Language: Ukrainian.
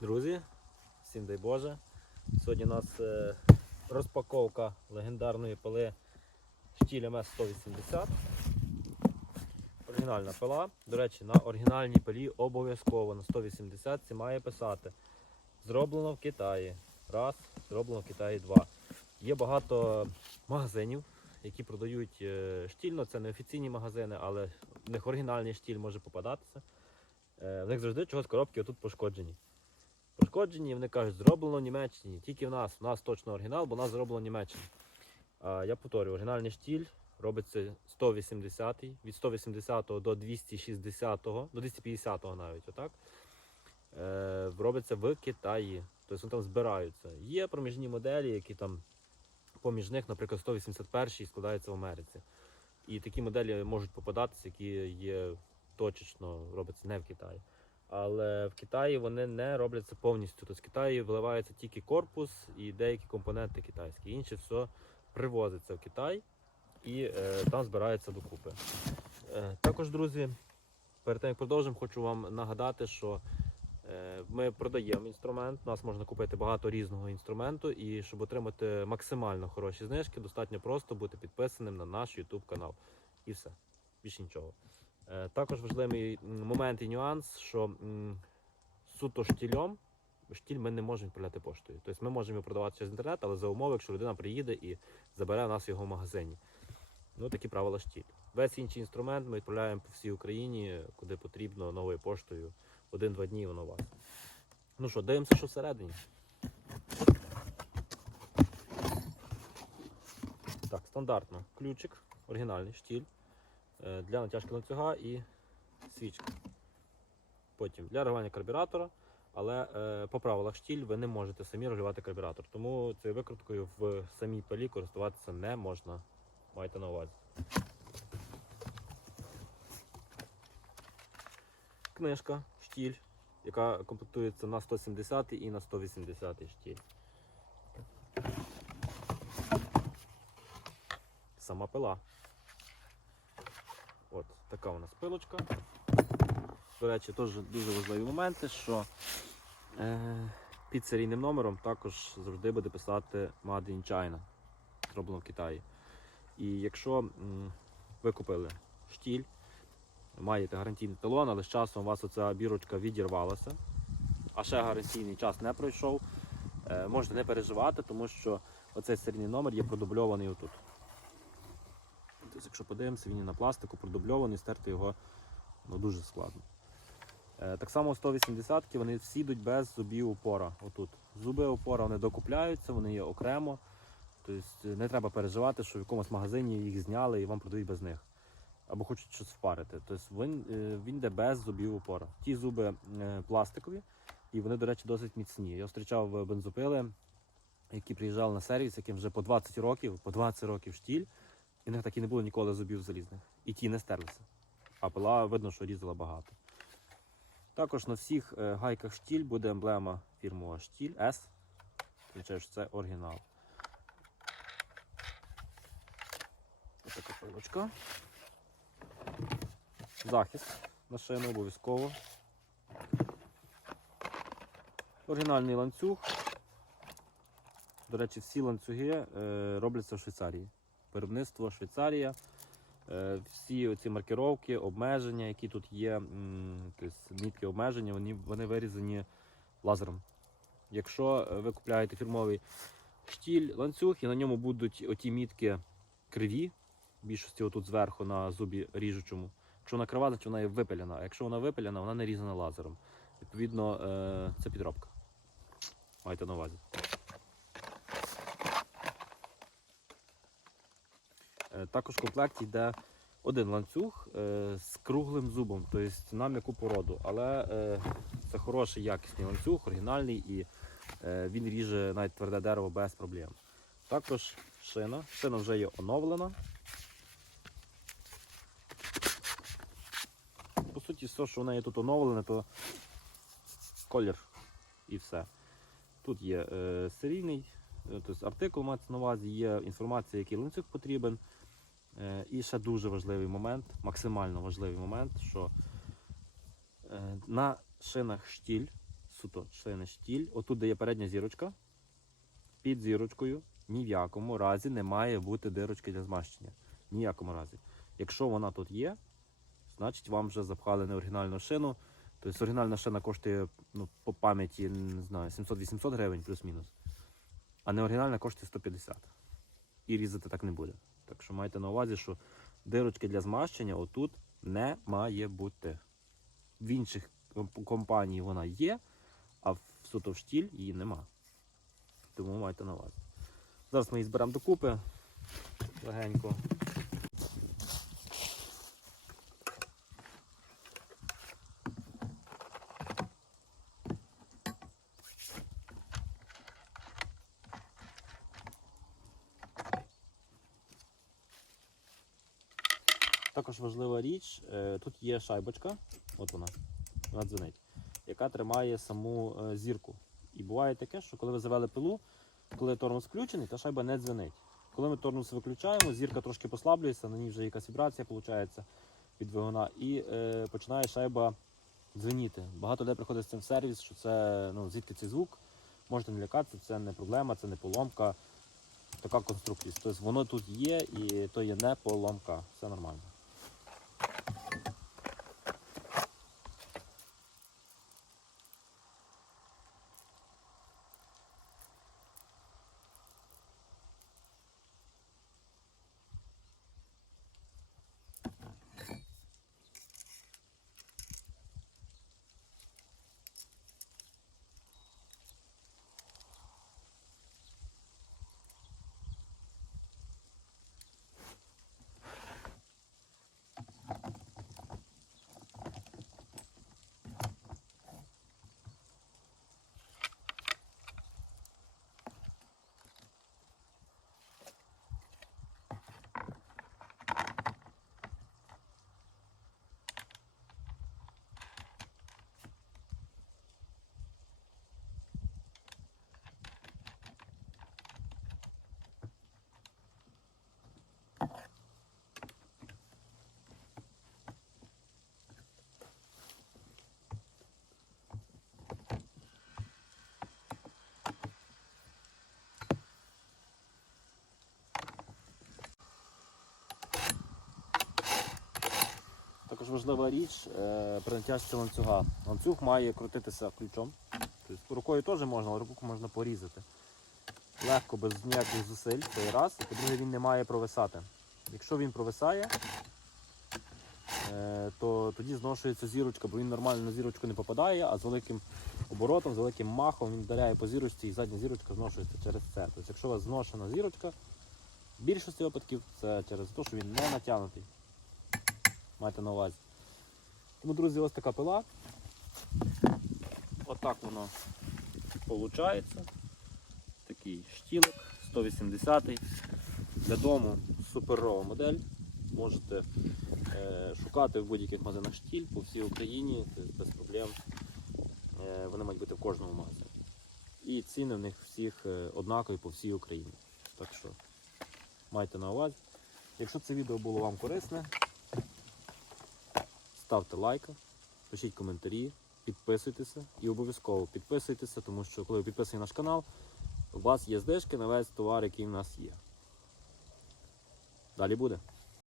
Друзі, всім дай Боже. Сьогодні у нас е, розпаковка легендарної пили штіль МС-180. Оригінальна пила. До речі, на оригінальній пилі обов'язково на 180 це має писати. Зроблено в Китаї. Раз, зроблено в Китаї два. Є багато магазинів, які продають е, штіль. Ну, це не офіційні магазини, але в них оригінальний штіль може попадатися. Е, В них завжди чогось коробки отут пошкоджені. Пошкоджені, вони кажуть, зроблено в Німеччині. Тільки в нас, в нас точно оригінал, бо в нас зроблено в Німеччині. А, я повторюю, оригінальний штіль робиться 180 від 180 до 260, до 250 навіть, отак. Е, робиться в Китаї. Тобто вони там збираються. Є проміжні моделі, які там поміж них, наприклад, 181 складається в Америці. І такі моделі можуть попадатися, які є точечно робляться не в Китаї. Але в Китаї вони не робляться повністю. Тобто з Китаю виливається тільки корпус і деякі компоненти китайські. Інше все привозиться в Китай і е, там збирається докупи. Е, також, друзі, перед тим як продовжимо, хочу вам нагадати, що е, ми продаємо інструмент. Нас можна купити багато різного інструменту, і щоб отримати максимально хороші знижки, достатньо просто бути підписаним на наш YouTube канал. І все. Більше нічого. Е, Також важливий момент і нюанс, що суто штілем штіль ми не можемо відправляти поштою. Тобто ми можемо його продавати через інтернет, але за умови, якщо людина приїде і забере у нас його в магазині. Ну, такі правила штіль. Весь інший інструмент ми відправляємо по всій Україні, куди потрібно, новою поштою. Один-два дні воно у вас. Ну що, дивимося, що всередині. Так, стандартно. Ключик, оригінальний штіль для натяжки ланцюга і свічка. Потім для регулювання карбюратора, але е, по правилах штіль ви не можете самі регулювати карбюратор. Тому цією викруткою в самій пилі користуватися не можна. Майте на увазі. Книжка, штіль, яка комплектується на 170 і на 180 штіль. Сама пила. Така у нас пилочка. До речі, теж дуже важливі моменти, що е, під серійним номером також завжди буде писати Made in China, зроблено в Китаї. І якщо м, ви купили штіль, маєте гарантійний талон, але з часом у вас оця бірочка відірвалася, а ще гарантійний час не пройшов, е, можете не переживати, тому що оцей серійний номер є продубльований отут. Тобто, якщо подивимося, він є на пластику продубльований, стерти його ну, дуже складно. Е, Так само 180-ки вони всі йдуть без зубів опора. Отут. Зуби опора вони докупляються, вони є окремо. Тобто не треба переживати, що в якомусь магазині їх зняли і вам продають без них. Або хочуть щось впарити. Тобто він, е, він йде без зубів опора. Ті зуби е, пластикові, і вони, до речі, досить міцні. Я зустрічав бензопили, які приїжджали на сервіс, яким вже по 20 років, по 20 років штіль, і в них так і не було ніколи зубів залізних. І ті не стерлися. А пила видно, що різала багато. Також на всіх е, гайках штіль буде емблема фірмова штіль S. Означає, це оригінал. Ось така пилочка. Захист на шину обов'язково. Оригінальний ланцюг. До речі, всі ланцюги е, робляться в Швейцарії. Виробництво Швейцарія. Е, всі оці маркировки, обмеження, які тут є, тобто мітки обмеження, вони, вони вирізані лазером. Якщо е, ви купляєте фірмовий штіль, ланцюг, і на ньому будуть оті мітки криві, в більшості отут зверху на зубі ріжучому. Якщо вона крива, значить вона є випиляна. А якщо вона випиляна, вона не різана лазером. Відповідно, е, це підробка. Майте на увазі. Також в комплекті йде один ланцюг е, з круглим зубом, тобто на м'яку породу. Але е, це хороший якісний ланцюг, оригінальний і е, він ріже навіть тверде дерево без проблем. Також шина. Шина вже є оновлена. По суті, все, що в неї тут оновлене, то колір і все. Тут є е, серійний, е, тобто артикул мається на увазі, є інформація, який ланцюг потрібен. Е, І ще дуже важливий момент, максимально важливий момент, що е, на шинах штіль суто члени штіль. Отут, де є передня зірочка. Під зірочкою ні в якому разі не має бути дирочки для змащення. Ні в якому разі. Якщо вона тут є, значить вам вже запхали неоригінальну шину. Тобто оригінальна шина коштує ну, по пам'яті не знаю, 700-800 гривень плюс-мінус. А неоригінальна коштує 150. І різати так не буде. Так що майте на увазі, що дирочки для змащення отут не має бути. В інших компаній вона є, а в суто в штіль її нема. Тому майте на увазі. Зараз ми її зберемо докупи легенько. Також важлива річ, е, тут є шайбочка, от вона, вона дзвонить, яка тримає саму е, зірку. І буває таке, що коли ви завели пилу, коли тормоз включений, та шайба не дзвенить. Коли ми тормоз виключаємо, зірка трошки послаблюється, на ній вже якась вібрація виходить від двигуна, і е, починає шайба дзвеніти. Багато людей приходить з цим в сервіс, що це ну, звідки цей звук. Можете не лякатися, це не проблема, це не поломка. Така конструкція. Тобто воно тут є і то є не поломка. Все нормально. Також важлива річ е, при натяжці ланцюга. Ланцюг має крутитися ключом. Тобто рукою теж можна, але руку можна порізати. Легко, без ніяких зусиль, це раз. І по-друге, він не має провисати. Якщо він провисає, е, то тоді зношується зірочка, бо він нормально на зірочку не попадає, а з великим оборотом, з великим махом він вдаряє по зірочці і задня зірочка зношується через це. Тобто, якщо у вас зношена зірочка, в більшості випадків це через те, що він не натягнутий. Майте на увазі. Тому, друзі, ось така пила. Отак воно виходить. Такий штілок 180-й. Для дому суперова модель. Можете е, шукати в будь-яких магазинах штіль по всій Україні, без проблем. Е, вони мають бути в кожному магазині. І ціни в них всіх е, однакові по всій Україні. Так що майте на увазі. Якщо це відео було вам корисне, ставте лайки, пишіть коментарі, підписуйтеся і обов'язково підписуйтеся, тому що коли ви підписані наш канал, у вас є знижки на весь товар, який в нас є. Далі буде.